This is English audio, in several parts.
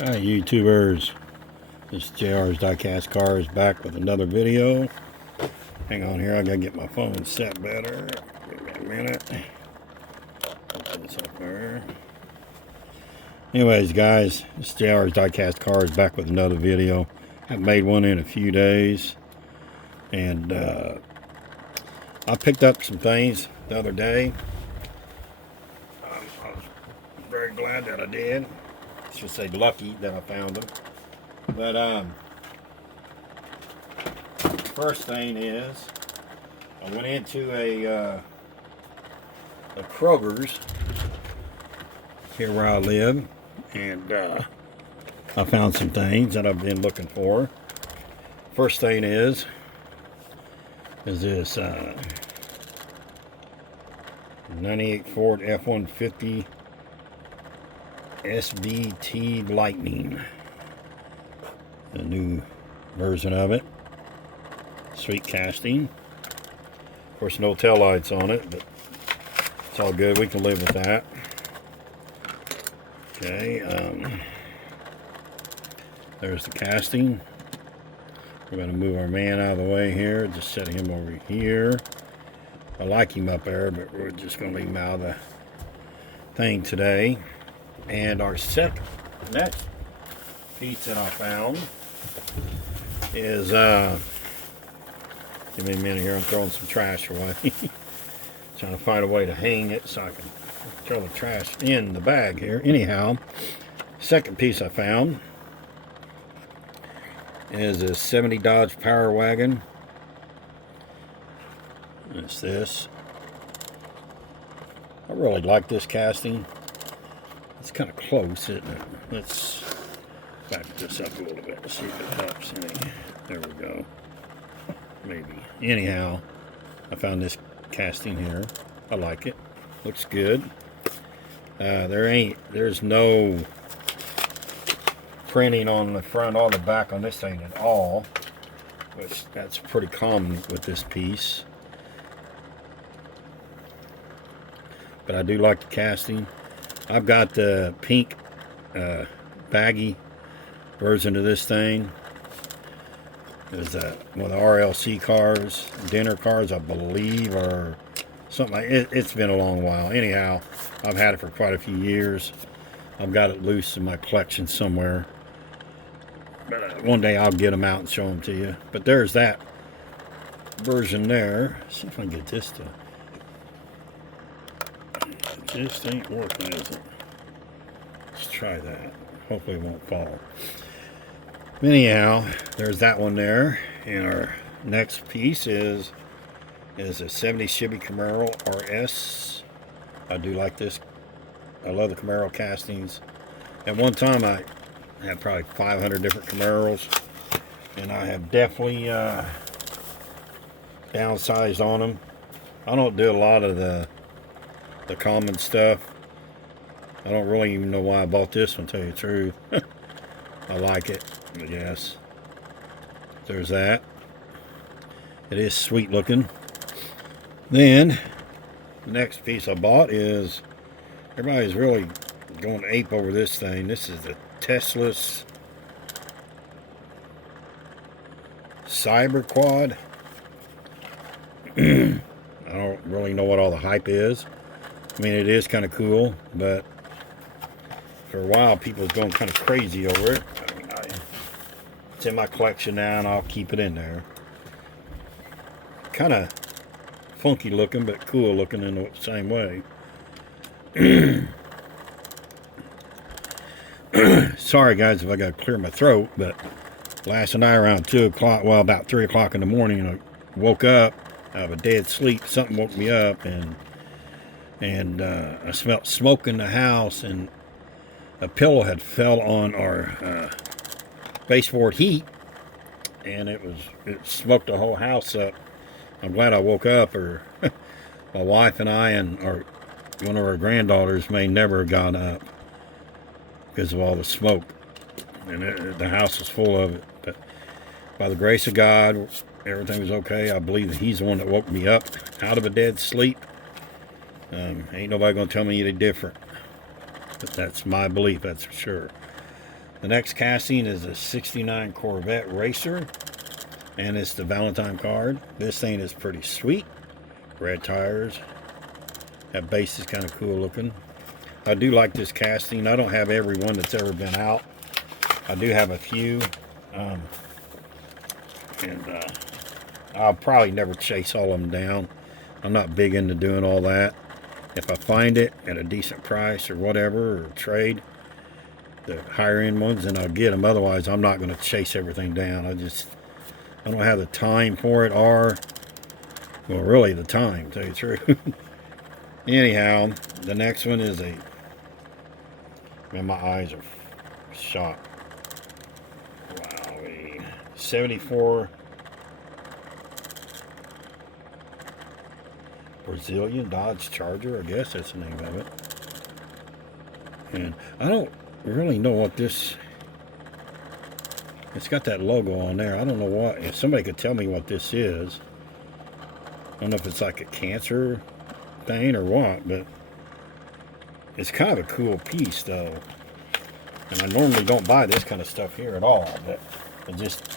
Hi YouTubers, this is JR's Diecast Cars back with another video. Hang on here, I gotta get my phone set better. Give me a minute. Put this up there. Anyways guys, this is JR's Diecast Cars back with another video. Haven't made one in a few days. And I picked up some things the other day. I was very glad that I did. I should say lucky that I found them. But first thing is, I went into a Kroger's here where I live, and I found some things that I've been looking for. First thing is this 98 Ford F-150 SVT Lightning, the new version of it. Sweet casting. Of course, no tail lights on it, but it's all good. We can live with that. Okay, there's the casting. We're going to move our man out of the way here. Just set him over here. I like him up there, but we're just going to leave him out of the thing today. And our next piece that I found is, give me a minute here, I'm throwing some trash away. Trying to find a way to hang it so I can throw the trash in the bag here. Anyhow, second piece I found is a 70 Dodge Power Wagon. It's this. I really like this casting. It's kind of close, isn't it? Let's back this up a little bit and see if it helps any. There we go. Maybe. Anyhow, I found this casting here. I like it. Looks good. There's no printing on the front or the back on this thing at all, which that's pretty common with this piece. But I do like the casting. I've got the pink baggy version of this thing. There's one of the RLC cars, dinner cars, I believe, or something like it. It's been a long while. Anyhow, I've had it for quite a few years. I've got it loose in my collection somewhere. But one day I'll get them out and show them to you. But there's that version there. Let's see if I can get this to... It just ain't working, is it? Let's try that. Hopefully it won't fall. Anyhow, there's that one there. And our next piece is a 70 Chevy Camaro RS. I do like this. I love the Camaro castings. At one time I had probably 500 different Camaros, and I have definitely downsized on them. I don't do a lot of the common stuff. I don't really even know why I bought this one, to tell you the truth. I like it, but yes. There's that. It is sweet looking. Then, the next piece I bought is, everybody's really going ape over this thing. This is the Tesla's Cyber Quad. I don't really know what all the hype is. I mean, it is kind of cool, but for a while people was going kind of crazy over it. I mean, it's in my collection now, and I'll keep it in there. Kind of funky looking, but cool looking in the same way. Sorry guys if I got to clear my throat, but last night around 2 o'clock, well, about 3 o'clock in the morning, I woke up out of a dead sleep. Something woke me up, and I smelled smoke in the house, and a pillow had fell on our baseboard heat, and it smoked the whole house up. I'm glad I woke up, or my wife and I and one of our granddaughters may never have gone up because of all the smoke, and the house was full of it. But by the grace of God, everything was okay. I believe that He's the one that woke me up out of a dead sleep. Ain't nobody gonna tell me any different. But that's my belief, that's for sure. The next casting is a 69 Corvette Racer, and it's the Valentine card. This thing is pretty sweet. Red tires. That base is kind of cool looking. I do like this casting. I don't have every one that's ever been out. I do have a few. I'll probably never chase all of them down. I'm not big into doing all that. If I find it at a decent price or whatever, or trade the higher end ones, then I'll get them. Otherwise, I'm not going to chase everything down. I don't have the time for it, or, well, really the time, to tell you the truth. Anyhow, the next one is a, man, my eyes are shot. Wow, 74 Brazilian Dodge Charger, I guess that's the name of it. And I don't really know what this, it's got that logo on there. I don't know what, if somebody could tell me what this is. I don't know if it's like a cancer thing or what, but it's kind of a cool piece though. And I normally don't buy this kind of stuff here at all, but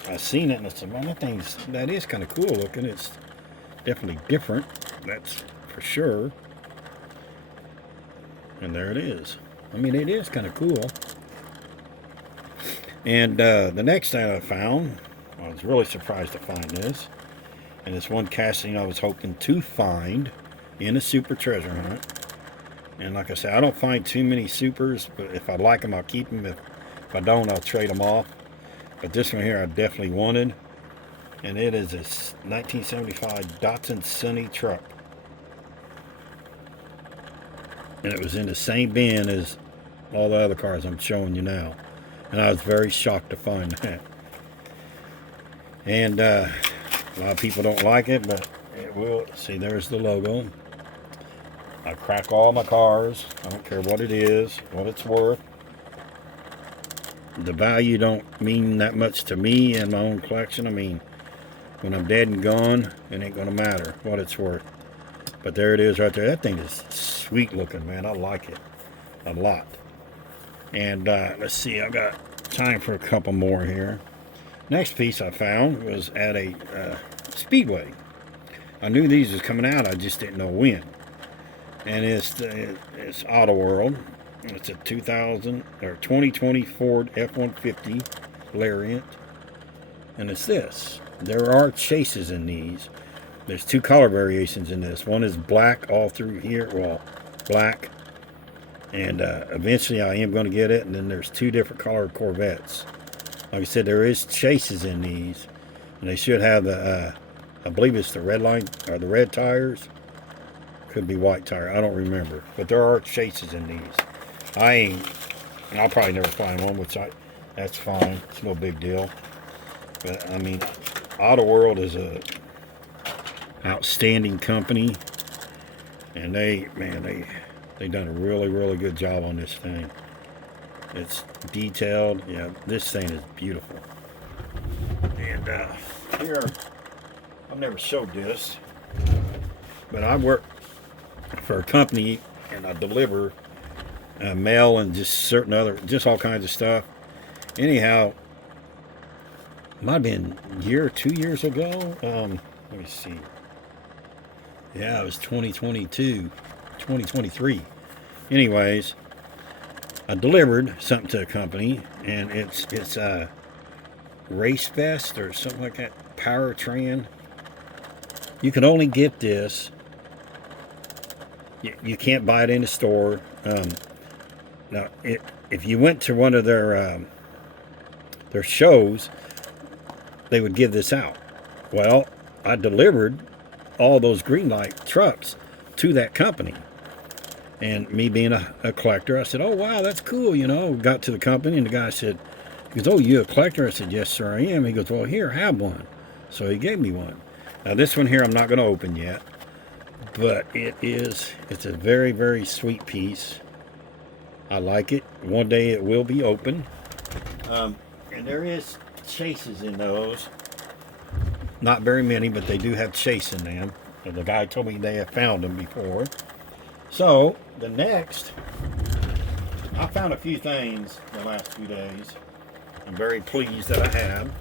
I seen it and I said, man, that is kind of cool looking. It's definitely different, that's for sure. And there it is. I mean, it is kind of cool. And the next thing I found, I was really surprised to find this, and it's one casting I was hoping to find in a super treasure hunt. And like I said, I don't find too many supers, but if I like them, I'll keep them. If I don't, I'll trade them off. But this one here I definitely wanted, and it is a 1975 Datsun Sunny truck. And it was in the same bin as all the other cars I'm showing you now. And I was very shocked to find that. And a lot of people don't like it, but it will. See, there's the logo. I crack all my cars. I don't care what it is, what it's worth. The value don't mean that much to me and my own collection. I mean, when I'm dead and gone, it ain't gonna matter what it's worth. But there it is right there. That thing is sweet looking, man. I like it a lot. And let's see, I got time for a couple more here. Next piece I found was at a Speedway. I knew these was coming out, I just didn't know when. And it's Auto World. It's a 2020 Ford F-150 Lariat. And it's this. There are chases in these. There's two color variations in this. One is black all through here. Well, black. And eventually I am going to get it. And then there's two different colored Corvettes. Like I said, there is chases in these. And they should have the, I believe it's the red line, or the red tires. Could be white tire. I don't remember. But there are chases in these. I'll probably never find one, which that's fine. It's no big deal. But I mean, Auto World is a outstanding company. And they done a really, really good job on this thing. It's detailed. Yeah, this thing is beautiful. And here, I've never showed this, but I work for a company and I deliver mail and just all kinds of stuff. Anyhow, might have been a year or 2 years ago. Let me see. Yeah, it was 2023. Anyways, I delivered something to a company, and it's a Race Vest or something like that, Powertrain. You can only get this. You can't buy it in the store. Now, if you went to one of their shows, they would give this out. Well, I delivered all those green light trucks to that company. And me being a collector, I said, oh, wow, that's cool, you know. Got to the company, and the guy said, he goes, oh, you a collector? I said, yes, sir, I am. He goes, well, here, have one. So he gave me one. Now, this one here I'm not going to open yet. But it's a very, very sweet piece. I like it. One day it will be open. And there is chases in those. Not very many, but they do have chase in them. And the guy told me they have found them before. So, the next, I found a few things the last few days. I'm very pleased that I have.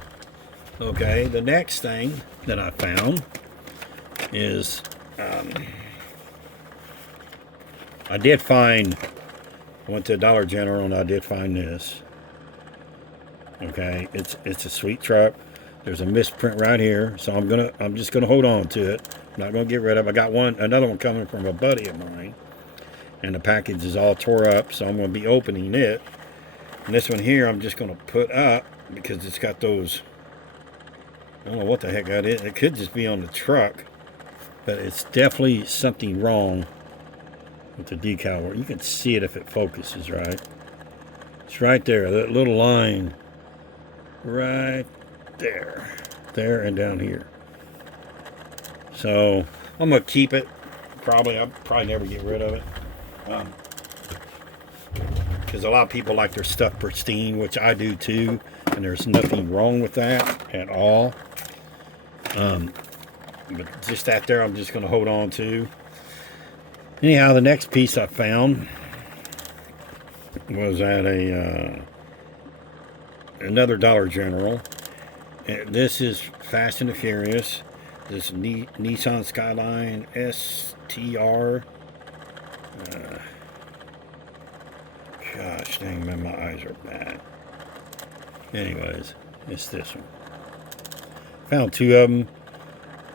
Okay, the next thing that I found is I did find, I went to Dollar General and I did find this. Okay, it's a sweet truck. There's a misprint right here, so I'm just gonna hold on to it. I'm not gonna get rid of it. I got another one coming from a buddy of mine, and the package is all tore up, so I'm gonna be opening it. And this one here, I'm just gonna put up because it's got those. I don't know what the heck that is. It could just be on the truck, but it's definitely something wrong with the decal. You can see it if it focuses right. It's right there, that little line right there and down here. So I'm gonna keep it. I'll probably never get rid of it, because a lot of people like their stuff pristine, which I do too, and there's nothing wrong with that at all. But just that there, I'm just gonna hold on to. Anyhow, the next piece I found was at another Dollar General. This is Fast and the Furious. This Nissan Skyline STR. Gosh dang, man, my eyes are bad. Anyways, it's this one. Found two of them.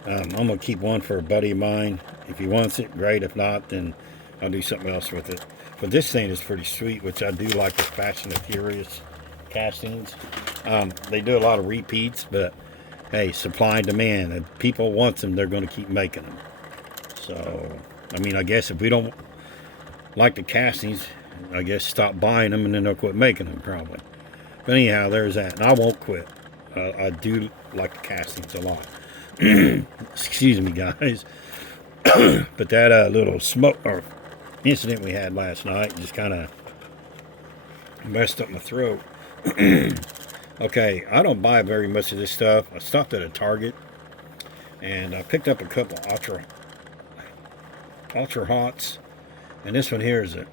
I'm gonna keep one for a buddy of mine. If he wants it, great. If not, then I'll do something else with it. But this thing is pretty sweet, which I do like the Fast and the Furious castings. They do a lot of repeats, but hey, supply and demand. If people want them, they're going to keep making them. So, I mean, I guess if we don't like the castings, I guess stop buying them and then they'll quit making them probably. But anyhow, there's that. And I won't quit. I do like the castings a lot. Excuse me, guys. But that little smoke or incident we had last night just kind of messed up my throat. Okay, I don't buy very much of this stuff. I stopped at a Target and I picked up a couple Ultra Hots, and this one here is a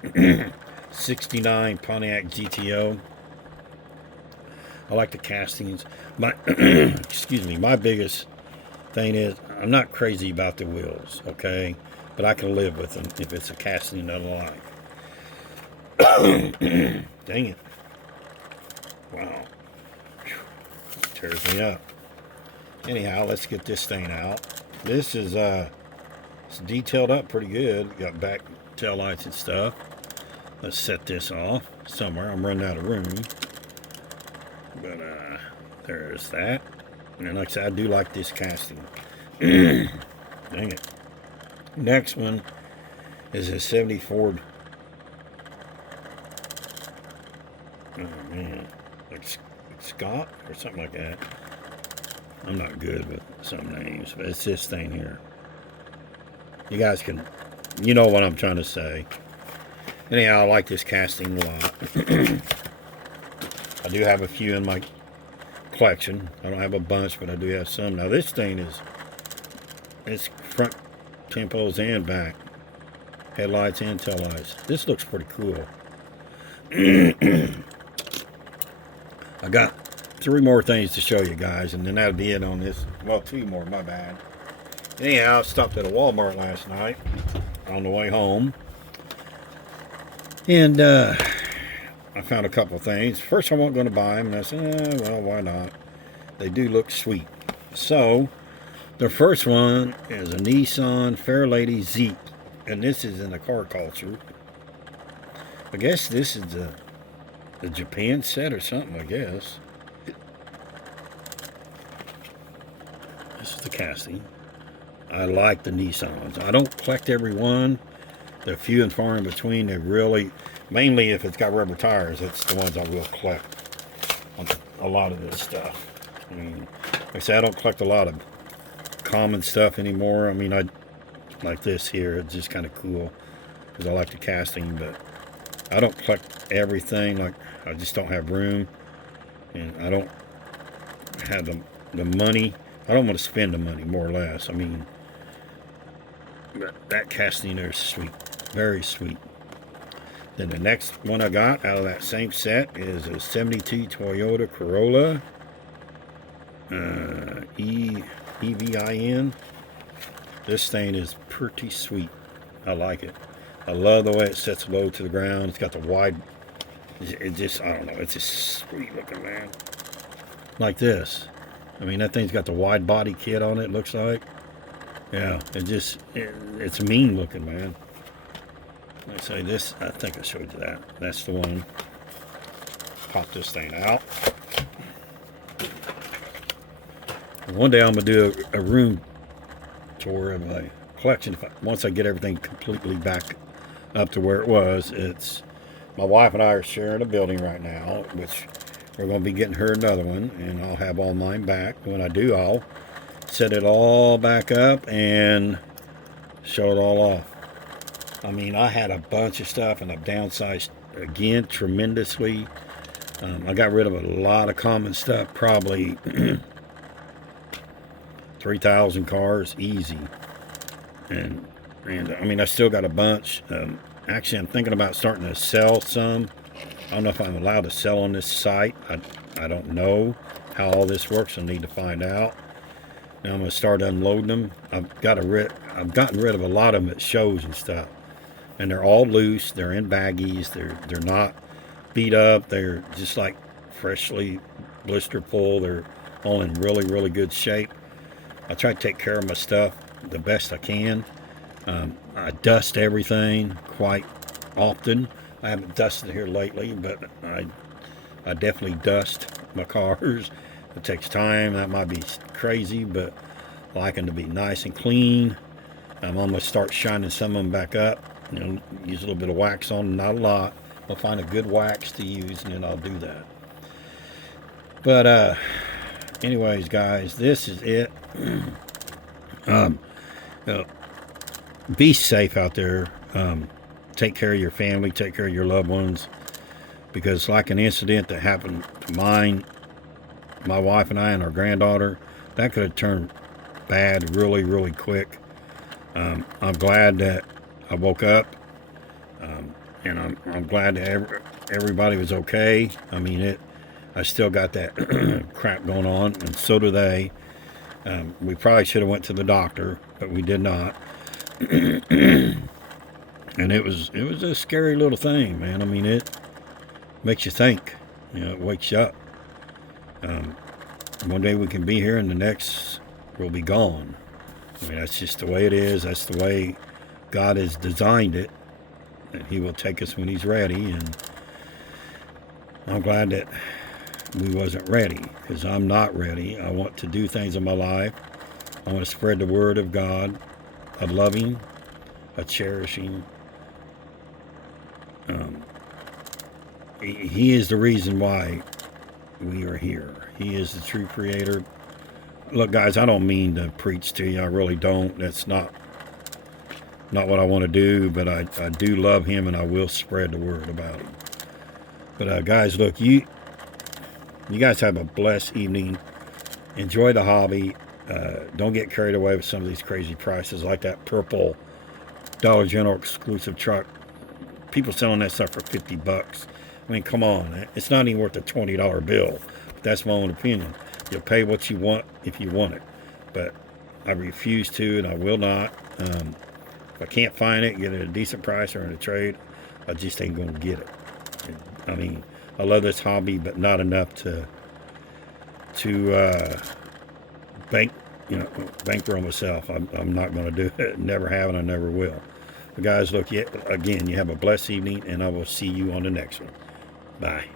69 Pontiac GTO. I like the castings. Excuse me, my biggest thing is I'm not crazy about the wheels, okay, but I can live with them if it's a casting that I like. Dang it. Wow. Tears me up. Anyhow, let's get this thing out. This is it's detailed up pretty good. Got back tail lights and stuff. Let's set this off somewhere. I'm running out of room. But there's that. And like I said, I do like this casting. Dang it. Next one is a 70 Ford. Oh man, like Scott or something like that. I'm not good with some names, but it's this thing here. You guys can, you know what I'm trying to say. Anyhow, I like this casting a lot. I do have a few in my collection. I don't have a bunch, but I do have some. Now this thing is, it's front tempos and back. Headlights and tail lights. This looks pretty cool. I got 3 more things to show you guys, and then that'll be it on this. Well, 2 more, my bad. Anyhow, I stopped at a Walmart last night on the way home, and I found a couple things. First, I wasn't going to buy them, and I said, well, why not? They do look sweet. So, the first one is a Nissan Fairlady Zeek, and this is in the car culture. I guess this is the Japan set or something, I guess. This is the casting. I like the Nissans. I don't collect every one. They're few and far in between. They're really, mainly if it's got rubber tires, that's the ones I will collect on a lot of this stuff. I mean, like I said, I don't collect a lot of common stuff anymore. I mean, I like this here. It's just kind of cool because I like the casting, but I don't collect everything. Like, I just don't have room, and I don't have the money. I don't want to spend the money, more or less. I mean, but that casting there is sweet, very sweet. Then the next one I got out of that same set is a 72 Toyota Corolla EVIN. This thing is pretty sweet. I like it. I love the way it sets low to the ground. It's got the wide, it just, I don't know, it's just sweet looking, man. Like this. I mean, that thing's got the wide body kit on it, looks like. Yeah, it's mean looking, man. Like I say, this, I think I showed you that. That's the one. Pop this thing out. And one day I'm going to do a room tour of my collection. Once I get everything completely back up to where it was. It's my wife and I are sharing a building right now, which we're going to be getting her another one, and I'll have all mine back. When I do, I'll set it all back up and show it all off. I mean, I had a bunch of stuff, and I've downsized again tremendously. I got rid of a lot of common stuff, probably 3,000 cars easy. And I mean, I still got a bunch. Actually, I'm thinking about starting to sell some. I don't know if I'm allowed to sell on this site. I don't know how all this works. I need to find out. Now I'm going to start unloading them. I've gotten rid of a lot of them at shows and stuff, and they're all loose. They're in baggies. They're not beat up. They're just like freshly blister full. They're all in really, really good shape. I try to take care of my stuff the best I can. I dust everything quite often. I haven't dusted here lately, but I definitely dust my cars. It takes time. That might be crazy, but I like them to be nice and clean. I'm going to start shining some of them back up. You know, use a little bit of wax on them, not a lot. I'll find a good wax to use, and then I'll do that. But anyways, guys, this is it. Be safe out there. Take care of your family, take care of your loved ones, because like an incident that happened to my wife and I and our granddaughter, that could have turned bad really, really quick. I'm glad that I woke up, and I'm glad that everybody was okay. I mean, I still got that crap going on, and so do they. We probably should have went to the doctor, but we did not. And it was a scary little thing, man. I mean, it makes you think. You know, it wakes you up. One day we can be here, and the next we'll be gone. I mean, that's just the way it is. That's the way God has designed it. And He will take us when He's ready. And I'm glad that we wasn't ready, because I'm not ready. I want to do things in my life. I want to spread the word of God. I love Him. I cherish Him. He is the reason why we are here. He is the true creator. Look, guys, I don't mean to preach to you. I really don't. That's not what I want to do, but I do love Him, and I will spread the word about Him. But guys, look, you guys have a blessed evening. Enjoy the hobby. Don't get carried away with some of these crazy prices, like that purple Dollar General exclusive truck. People selling that stuff for $50. I mean, come on. It's not even worth a $20 bill. But that's my own opinion. You'll pay what you want if you want it. But I refuse to, and I will not. If I can't find it, get it at a decent price or in a trade, I just ain't going to get it. I mean, I love this hobby, but not enough to bankroll myself. I'm not going to do it. Never have, and I never will. But guys, look, again, you have a blessed evening, and I will see you on the next one. Bye.